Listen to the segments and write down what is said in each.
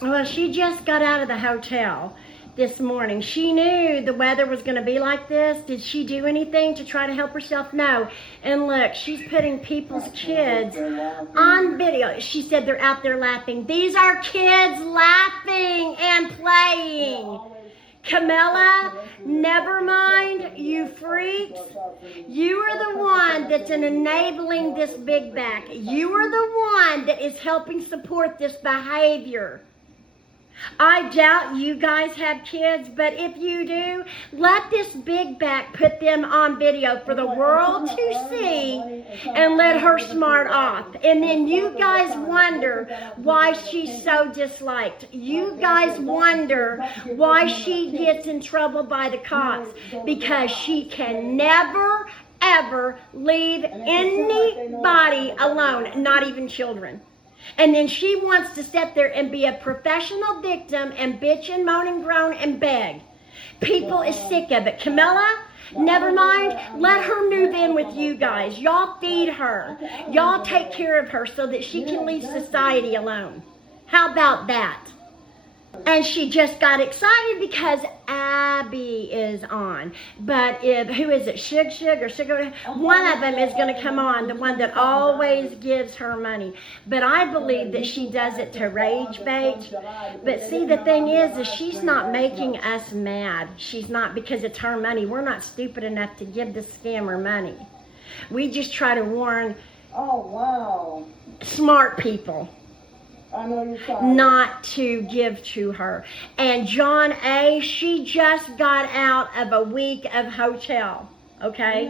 Well, she just got out of the hotel this morning. She knew the weather was going to be like this. Did she do anything to try to help herself? No. And look, she's putting people's kids on video. She said they're out there laughing. These are kids laughing and playing. Camilla, never mind, you freaks. You are the one that's enabling this big back. You are the one that is helping support this behavior. I doubt you guys have kids, but if you do, let this big back put them on video for the world to see and let her smart off. And then you guys wonder why she's so disliked. You guys wonder why she gets in trouble by the cops, because she can never, ever leave anybody alone, not even children. And then she wants to sit there and be a professional victim and bitch and moan and groan and beg. People is sick of it. Camilla, never mind. Let her move in with you guys. Y'all feed her. Y'all take care of her so that she can leave society alone. How about that? And she just got excited because Abby is on. But who is it? Shug or Sugar? One of them is going to come on, the one that always gives her money. But I believe that she does it to rage bait. But see, the thing is she's not making us mad. She's not, because it's her money. We're not stupid enough to give the scammer money. We just try to warn smart people not to give to her. And John A., she just got out of a week of hotel, okay?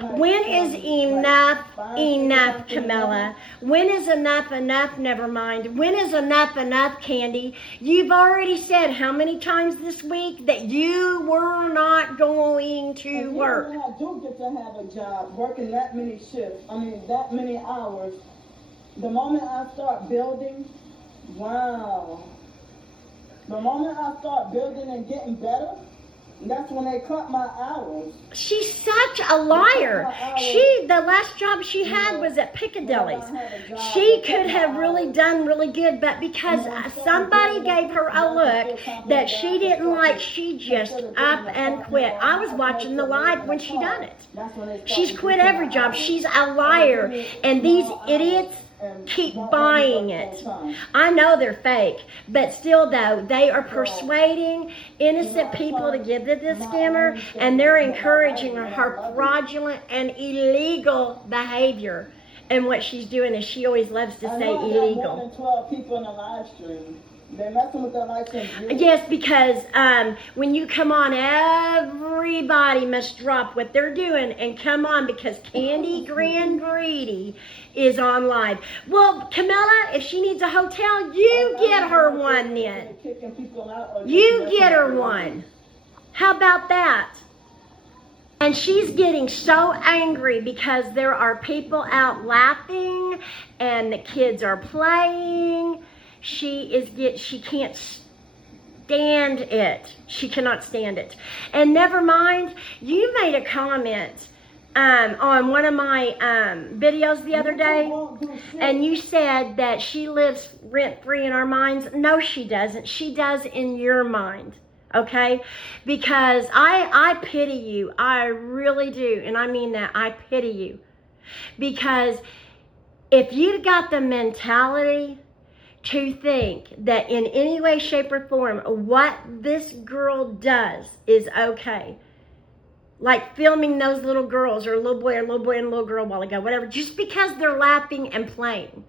When is enough enough, Camilla? When is enough enough? Never mind. When is enough enough, Candy? You've already said how many times this week that you were not going to work. When I do get to have a job, working that many shifts, that many hours, the moment I start building, the moment I start building and getting better, that's when they cut my hours. She's such a liar. The last job she had was at Piccadilly's. She could have really done really good, but because somebody gave her a look that she didn't like, she just up and quit. I was watching the live when she done it. She's quit every job. She's a liar. And these idiots keep buying it. I know they're fake, but still though, they are persuading innocent people to give to this scammer, and they're encouraging her fraudulent and illegal behavior. And what she's doing is she always loves to say illegal. More than 12 people in the live stream. They're messing with their license. Yes, because when you come on, everybody must drop what they're doing and come on, because Candy Grand Greedy is on live. Well, Camilla, if she needs a hotel, you get her one then. You get her one. How about that? And she's getting so angry because there are people out laughing and the kids are playing. She can't stand it. She cannot stand it. And never mind, you made a comment on one of my videos the other day, and you said that she lives rent-free in our minds. No, she doesn't. She does in your mind, okay? Because I pity you. I really do, and I mean that. I pity you. Because if you've got the mentality to think that in any way, shape, or form, what this girl does is okay. Like filming those little girls, or a little boy and a little girl a while ago, whatever, just because they're laughing and playing.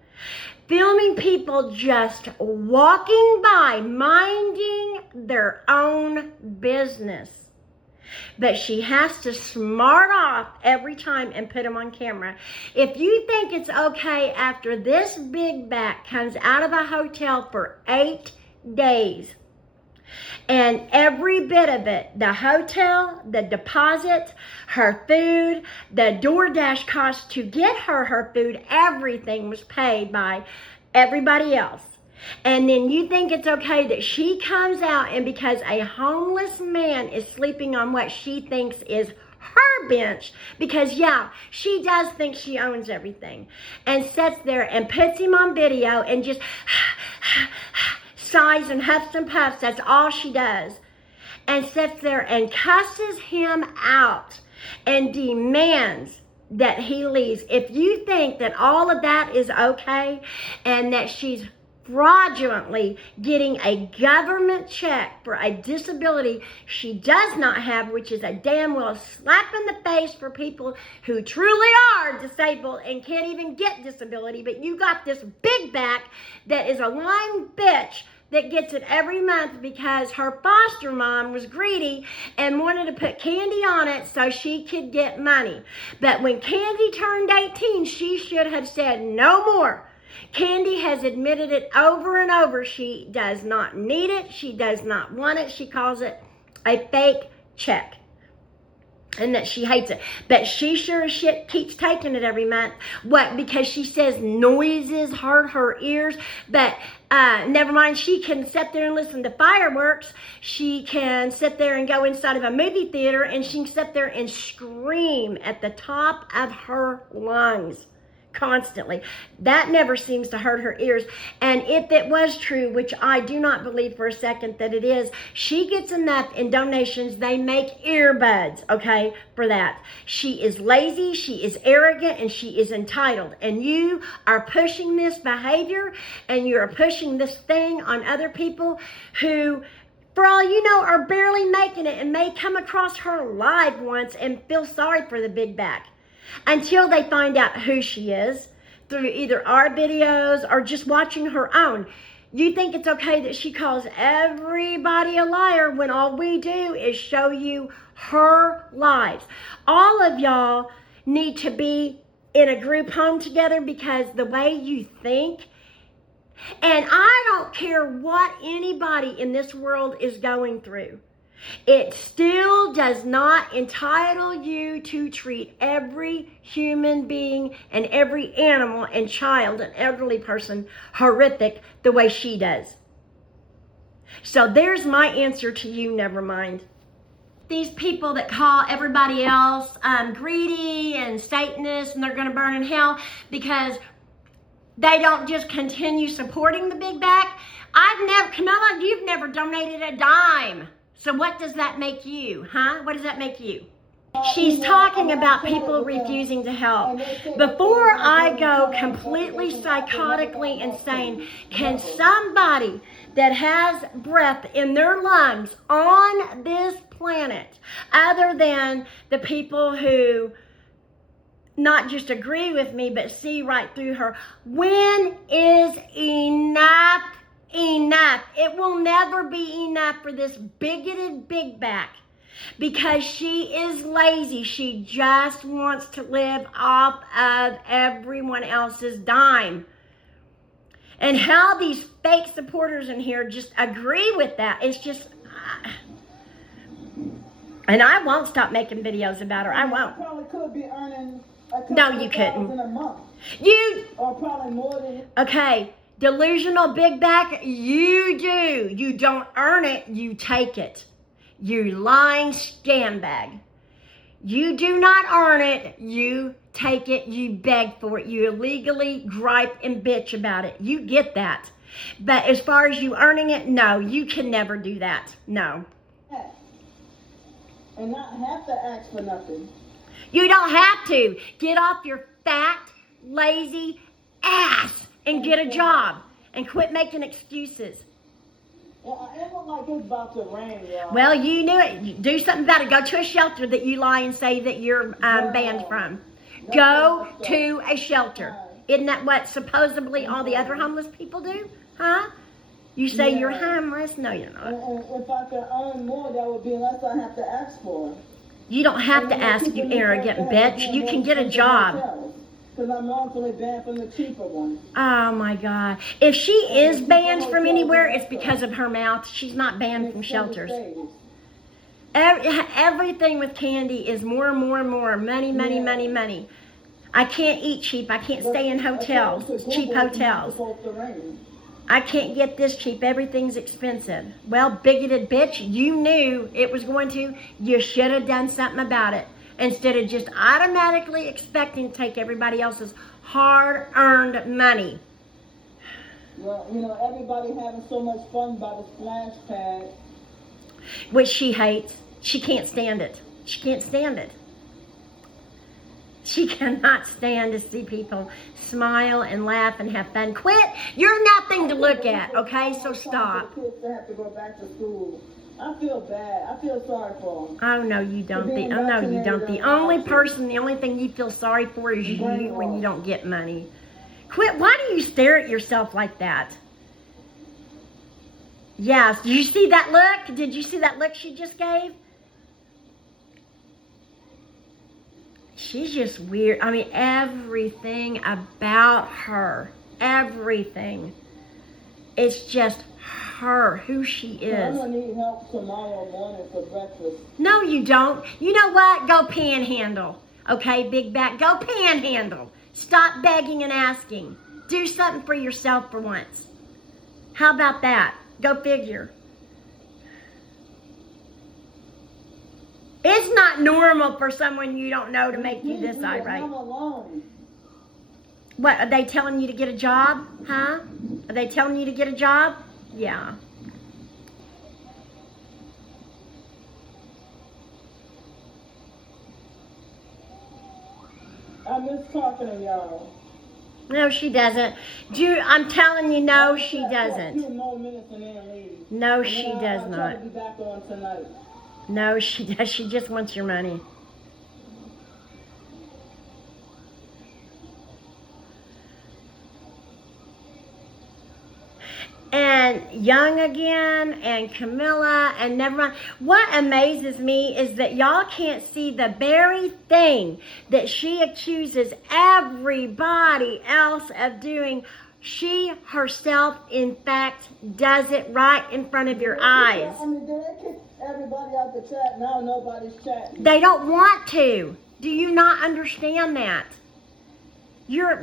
Filming people just walking by, minding their own business. But she has to smart off every time and put them on camera. If you think it's okay after this big back comes out of a hotel for 8 days, and every bit of it, the hotel, the deposit, her food, the DoorDash cost to get her food, everything was paid by everybody else. And then you think it's okay that she comes out, and because a homeless man is sleeping on what she thinks is her bench, because yeah, she does think she owns everything, and sits there and puts him on video and just sighs and huffs and puffs. That's all she does. And sits there and cusses him out and demands that he leaves. If you think that all of that is okay and that she's fraudulently getting a government check for a disability she does not have, which is a damn well slap in the face for people who truly are disabled and can't even get disability, but you got this big back that is a lying bitch that gets it every month because her foster mom was greedy and wanted to put Candy on it so she could get money. But when Candy turned 18, she should have said no more. Candy has admitted it over and over. She does not need it. She does not want it. She calls it a fake check. And that she hates it. But she sure as shit keeps taking it every month. What? Because she says noises hurt her ears. But never mind, she can sit there and listen to fireworks. She can sit there and go inside of a movie theater. And she can sit there and scream at the top of her lungs. Constantly. That never seems to hurt her ears. And if it was true, which I do not believe for a second that it is, she gets enough in donations. They make earbuds, okay, for that. She is lazy, she is arrogant, and she is entitled. And you are pushing this behavior and you're pushing this thing on other people who, for all you know, are barely making it and may come across her live once and feel sorry for the big back. Until they find out who she is through either our videos or just watching her own. You think it's okay that she calls everybody a liar when all we do is show you her lives. All of y'all need to be in a group home together because the way you think, and I don't care what anybody in this world is going through, it still does not entitle you to treat every human being and every animal and child and elderly person horrific the way she does. So there's my answer to you, never mind. These people that call everybody else greedy and Satanists and they're going to burn in hell because they don't just continue supporting the big back. Camilla, you've never donated a dime. So what does that make you, huh? What does that make you? She's talking about people refusing to help. Before I go completely psychotically insane, can somebody that has breath in their lungs on this planet, other than the people who not just agree with me, but see right through her, when is enough? Enough. It will never be enough for this bigoted big back because she is lazy. She just wants to live off of everyone else's dime. And how these fake supporters in here just agree with that. It's just, and I won't stop making videos about her. I won't. Probably could be earning No, you couldn't. $1,000 a month. Or probably more than. Okay. Delusional big back, you do. You don't earn it, you take it. You lying scambag. You do not earn it, you take it, you beg for it. You illegally gripe and bitch about it. You get that. But as far as you earning it, no, you can never do that. No. And not have to ask for nothing. You don't have to. Get off your fat, lazy ass and get a job and quit making excuses. Well, it looked like it's about to rain, y'all. Well, you knew it. You do something about it. Go to a shelter that you lie and say that you're banned from. Go to a shelter. Isn't that what supposedly all the other homeless people do? Huh? You say you're homeless? No, you're not. And if I could earn more, that would be less I have to ask for. You don't have to ask, you arrogant bitch. You can get a job. Because I'm wrongfully banned from the cheaper ones. Oh my God. If she is banned from anywhere, it's because of her mouth. She's not banned from shelters. Everything with Candy is more and more and more. Money, money, money, money. I can't eat cheap. I can't stay in hotels, cheap hotels. I can't get this cheap. Everything's expensive. Well, bigoted bitch, you knew it was going to. You should have done something about it. Instead of just automatically expecting to take everybody else's hard-earned money. Well, you know, everybody having so much fun by the splash pad. Which she hates. She can't stand it. She can't stand it. She cannot stand to see people smile and laugh and have fun. Quit. You're nothing to look at, okay? So stop. The kids that have to go back to school. I feel bad. I feel sorry for them. Oh, no, you don't. Oh, no, you don't. The only thing you feel sorry for is you when you don't get money. Quit. Why do you stare at yourself like that? Yes. Did you see that look? Did you see that look she just gave? She's just weird. I mean, everything about her, everything. It's just her, who she I'm is. gonna need help tomorrow morning for breakfast. No, you don't. You know what? Go panhandle. Okay, big back. Go panhandle. Stop begging and asking. Do something for yourself for once. How about that? Go figure. It's not normal for someone you don't know to make you this irate. I'm alone. What, are they telling you to get a job? Huh? Are they telling you to get a job? Yeah. I miss talking to y'all. No, she doesn't. I'm telling you, no, she A few doesn't. more minutes and then leave. No, And she then does I'll not. try to be back on tonight. No, she does. She just wants your money. And Young again, and Camilla, and Nevermind. What amazes me is that y'all can't see the very thing that she accuses everybody else of doing. She herself, in fact, does it right in front of your eyes. I mean, did they kick everybody out the chat? Now nobody's chatting. They don't want to. Do you not understand that?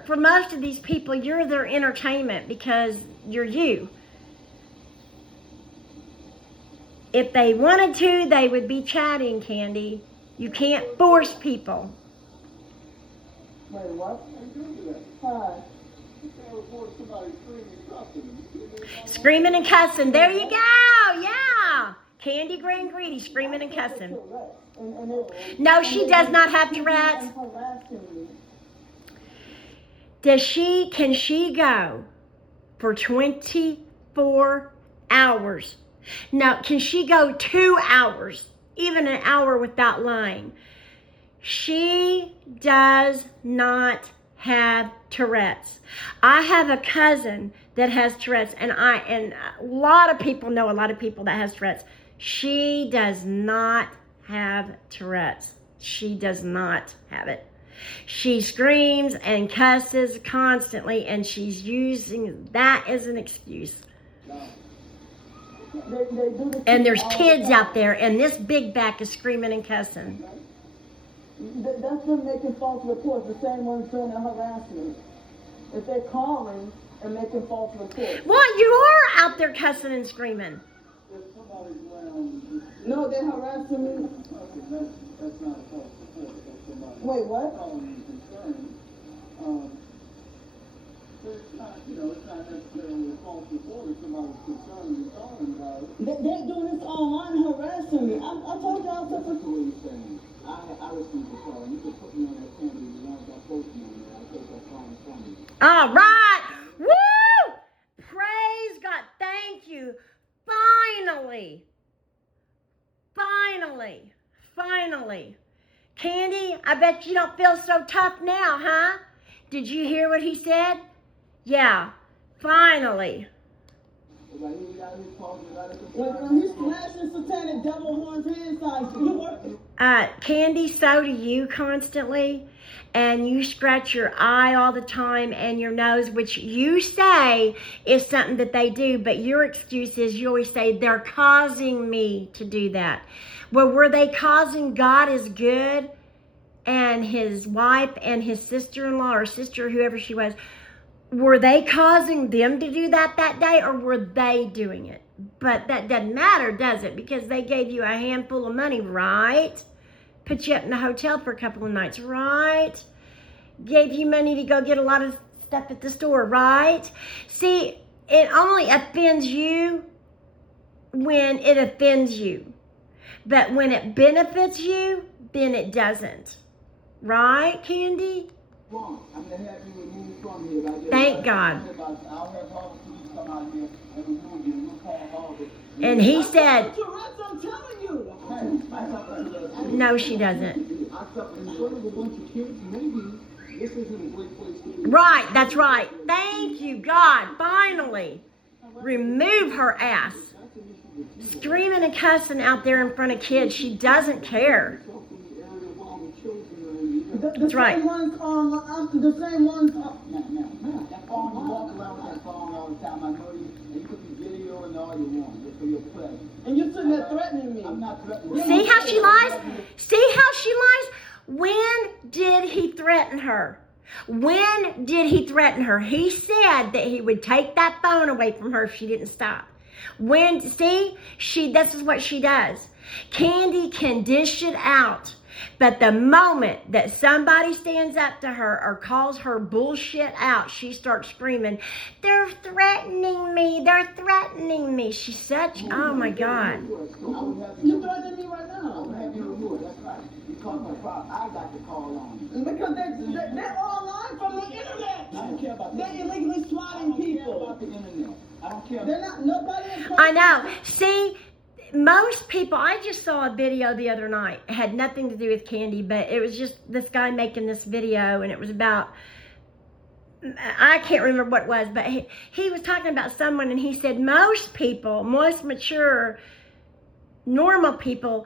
For most of these people, you're their entertainment because you're you. If they wanted to, they would be chatting, Candy. You can't force people. Wait, what? Hi. Screaming and cussing. There you go. Yeah. Candy Grand Greedy, screaming and cussing. No, she does not have Tourette's. Can she go for 24 hours? No, can she go 2 hours, even an hour without lying? She does not have Tourette's. I have a cousin that has Tourette's, and a lot of people know a lot of people that has Tourette's. She does not have Tourette's. She does not have it. She screams and cusses constantly, and she's using that as an excuse. And there's kids out there, and this big back is screaming and cussing. That's them making false reports, the same ones doing the harassment. If they're calling and making false reports. Well, you are out there cussing and screaming. No, they're harassing me. That's not a false report. That's somebody Wait, what? calling you concerned. But it's not, it's not necessarily a false report if somebody's concerned and calling about it. They're doing this online harassing me. I told y'all That's something. what he's saying. I received the call. You can put me on that camera as long as I post me on there. I take that fine from you. All right. Woo! Praise God. Thank you. Finally. Candy, I bet you don't feel so tough now, huh? Did you hear what he said? Yeah, finally. When he's flashing satanic devil horns hand signs, you working? Candy, so do you constantly. And you scratch your eye all the time and your nose, which you say is something that they do, but your excuse is you always say, they're causing me to do that. Well, were they causing God is good and his wife and his sister-in-law or sister, whoever she was, were they causing them to do that day, or were they doing it? But that doesn't matter, does it? Because they gave you a handful of money, right? Put you up in a hotel for a couple of nights, right? Gave you money to go get a lot of stuff at the store, right? See, it only offends you when it offends you. But when it benefits you, then it doesn't. Right, Candy? Wrong. I'm gonna have you removed from here. Like, Thank God. I'll have Harvard police come out here and remove you. We'll call Harvard. And he said, Tourette's, I'm telling you. no, she doesn't. In front of a bunch of kids, maybe this isn't a great place to be. Right, that's right. Thank you, God. Finally. Remove her ass. Screaming and cussing out there in front of kids. She doesn't care. That's right. The same ones. Ma'am, that phone, you walk around with that phone all the time. I know you, and you could be video and all you want, just for your pleasure. And you're sitting there threatening me. I'm not threatening. See how she lies? See how she lies? When did he threaten her? When did he threaten her? He said that he would take that phone away from her if she didn't stop. This is what she does. Candy can dish it out. But the moment that somebody stands up to her or calls her bullshit out, she starts screaming, they're threatening me, they're threatening me. She's such, oh my God. You're threatening me right now. I'm having you removed. That's right. You caused my problem. I got the call on you. Because they're online from the internet. I don't care about They're illegally swatting I don't care people. about the internet. I don't care. They're not, nobody is I know. See, most people, I just saw a video the other night. It had nothing to do with Candy, but it was just this guy making this video, and it was about, I can't remember what it was, but he was talking about someone, and he said most people, most mature, normal people,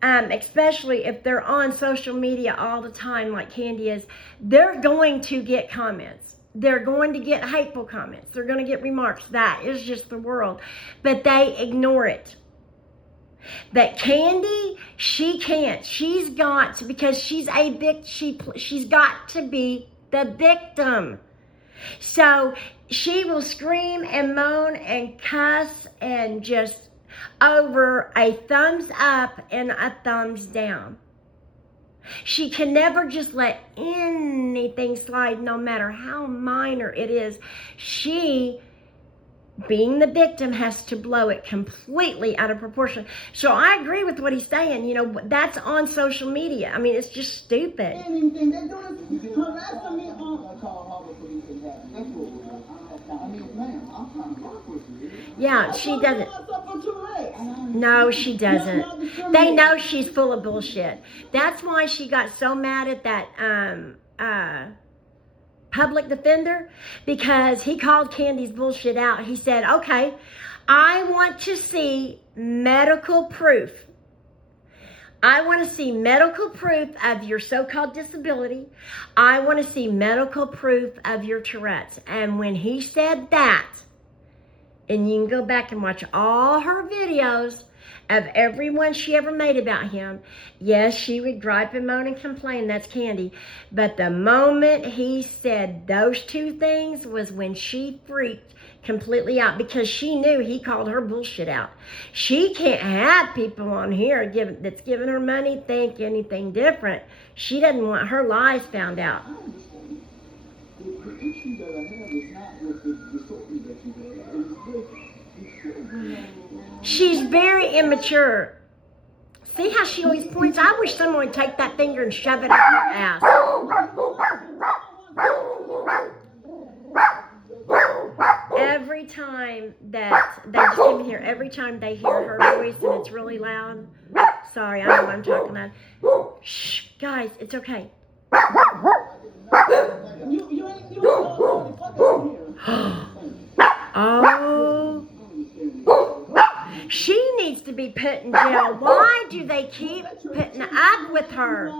especially if they're on social media all the time like Candy is, they're going to get comments. They're going to get hateful comments. They're going to get remarks. That is just the world. But they ignore it. But Candy, she can't. She's got to, because she's she's got to be the victim. So she will scream and moan and cuss and just over a thumbs up and a thumbs down. She can never just let anything slide, no matter how minor it is. She, being the victim, has to blow it completely out of proportion. So I agree with what he's saying. You know, that's on social media. I mean, it's just stupid. anything. They're doing harassing me on. I call Harvard police and have them. That's what we're doing. I mean, ma'am, I'm trying to work with you. Yeah, she doesn't. I suffer Tourette's. No, she doesn't. They know she's full of bullshit. That's why she got so mad at that public defender, because he called Candy's bullshit out. He said, okay, I want to see medical proof. I want to see medical proof of your so-called disability. I want to see medical proof of your Tourette's. And when he said that, and you can go back and watch all her videos of everyone she ever made about him. Yes, she would gripe and moan and complain. That's Candy. But the moment he said those two things was when she freaked completely out, because she knew he called her bullshit out. She can't have people on here that's giving her money think anything different. She doesn't want her lies found out. I understand. The issue that I have is not with the disorder that you have. It's with the children. She's very immature. See how she always points? I wish someone would take that finger and shove it up her ass. Every time that they just came in here, every time they hear her voice and it's really loud. Sorry, I know what I'm talking about. Shh, guys, it's okay. You ain't no fucking here. Oh. She needs to be put in jail. Why do they keep putting up with her?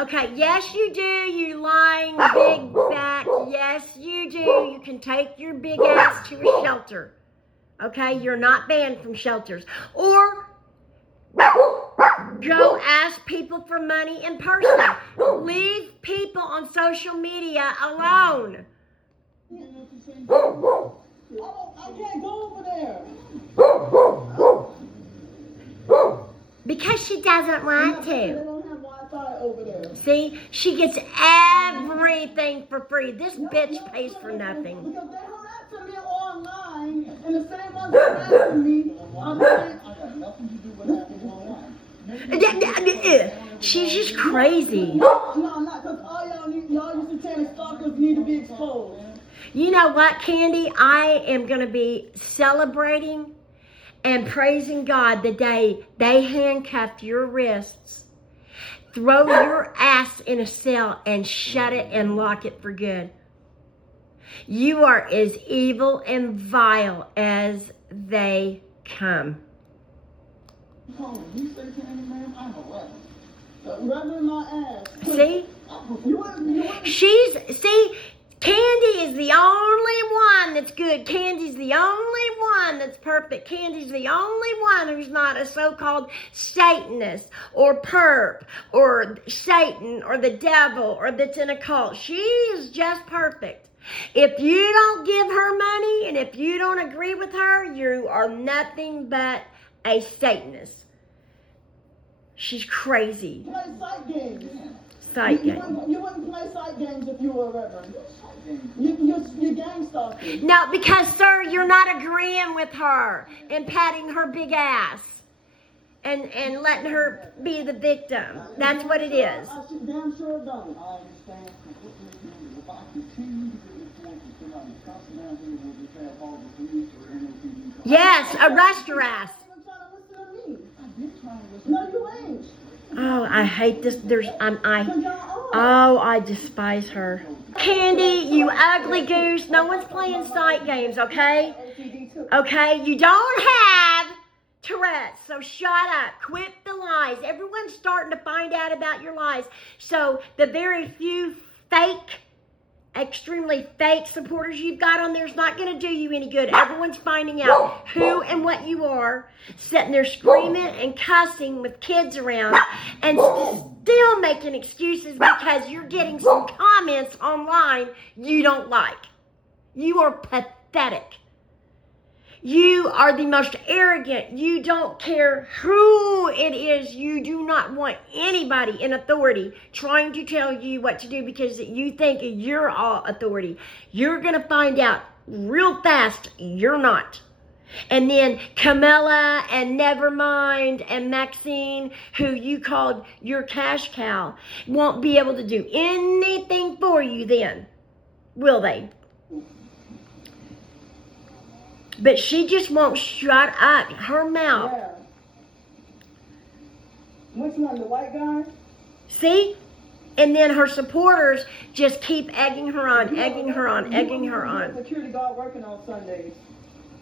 Okay, yes you do, you lying big back. Yes you do. You can take your big ass to a shelter. Okay, you're not banned from shelters. Or go ask people for money in person. Leave people on social media alone. I can't go over there. Because she doesn't want They to. don't have Wi-Fi Wi-Fi over there. See, she gets everything for free. This bitch pays for nothing. Because they harassing me online, and the same ones harassing me online. I got nothing to do with happening online. She's just crazy. No, I'm not, because all y'all used to tell me stalkers need to be exposed. You know what, Candy? I am going to be celebrating and praising God the day they handcuff your wrists, throw your ass in a cell, and shut it and lock it for good. You are as evil and vile as they come. You say to any man, I'm a rebel. Rubbing my ass. See? You wouldn't. See, Candy is the only one that's good. Candy's the only one that's perfect. Candy's the only one who's not a so-called Satanist or perp or Satan or the devil or that's in a cult. She is just perfect. If you don't give her money and if you don't agree with her, you are nothing but a Satanist. She's crazy. Play sight games. Sight You game. wouldn't play sight games if you were a reverend. You're gang stalking. No, because, sir, you're not agreeing with her and patting her big ass and letting her be the victim. That's what it is. I should damn sure don't. I understand completely. If I continue to get reports of somebody cussing down here, we'll just have all the police or NOPD. Yes, arrest her ass. You're trying to listen to me. I've been trying to listen. No, you ain't. Oh, I hate this. Because y'all are. Oh, I despise her. Candy, you ugly goose. No one's playing sight games, okay? Okay, you don't have Tourette's, so shut up. Quit the lies. Everyone's starting to find out about your lies. So the very few fake, extremely fake supporters you've got on there is not going to do you any good. Everyone's finding out who and what you are, sitting there screaming and cussing with kids around and still making excuses because you're getting some comments online you don't like. You are pathetic. You are the most arrogant. You don't care who it is. You do not want anybody in authority trying to tell you what to do because you think you're all authority. You're going to find out real fast you're not. And then Camilla and Nevermind and Maxine, who you called your cash cow, won't be able to do anything for you then, will they? But she just won't shut up her mouth. Yeah. Which one, the white guy? See? And then her supporters just keep egging her on, egging her on, egging her on. Security guard working on Sundays.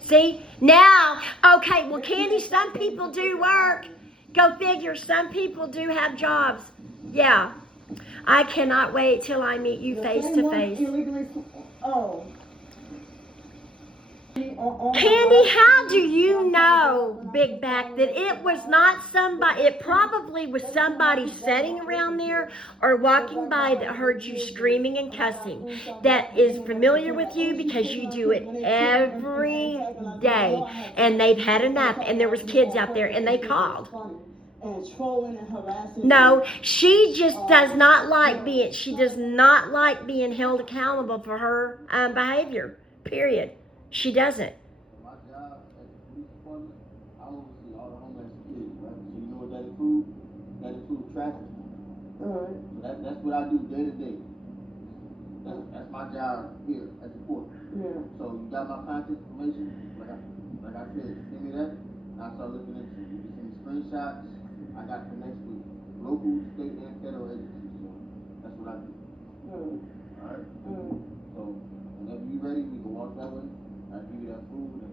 See? Now, okay, well, Candy, some people do work. Go figure, some people do have jobs. Yeah. I cannot wait till I meet you face to face. Oh. Candy, how do you know, Big Back, that it was not somebody, it probably was somebody sitting around there or walking by that heard you screaming and cussing that is familiar with you because you do it every day and they've had enough and there was kids out there and they called. And trolling and harassing. No, she just does not like being held accountable for her behavior, period. She doesn't. My job at the police department, I oversee all the homeland security, right? So you know what that includes? That includes traffic. Alright. So that's what I do day to day. That's my job here at the port. Yeah. So you got my contact information, like I said, send me that, and I start looking into it. You can send me screenshots. I got connects with local, state, and federal agencies. So that's what I do. Alright? So whenever you're ready, we can walk that way. I'll give you that food and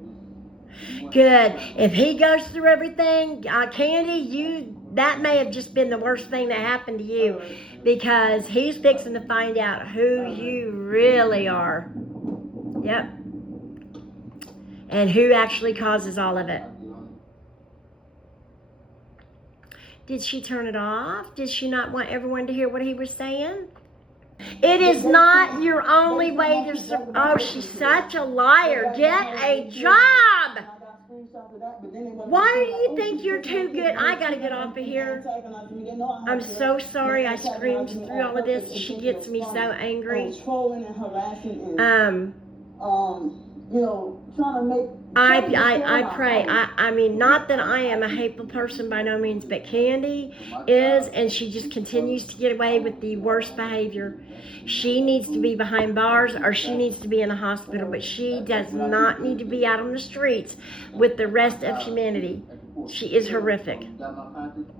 just. Good. If he goes through everything, Candy, that may have just been the worst thing that happened to you because he's fixing to find out who you really are. Yep. And who actually causes all of it. Did she turn it off? Did she not want everyone to hear what he was saying? It is not your only way to survive. Oh, she's such a liar. Get a job. I got screenshots of that, but then it Why do you think you're too good? I gotta get off of here. I'm so sorry I screamed through all of this. She gets me so angry. Trolling and harassing and you know, trying to make. I pray. I mean, not that I am a hateful person by no means, but Candy is, and she just continues to get away with the worst behavior. She needs to be behind bars or she needs to be in a hospital, but she does not need to be out on the streets with the rest of humanity. She is horrific. Got my contact?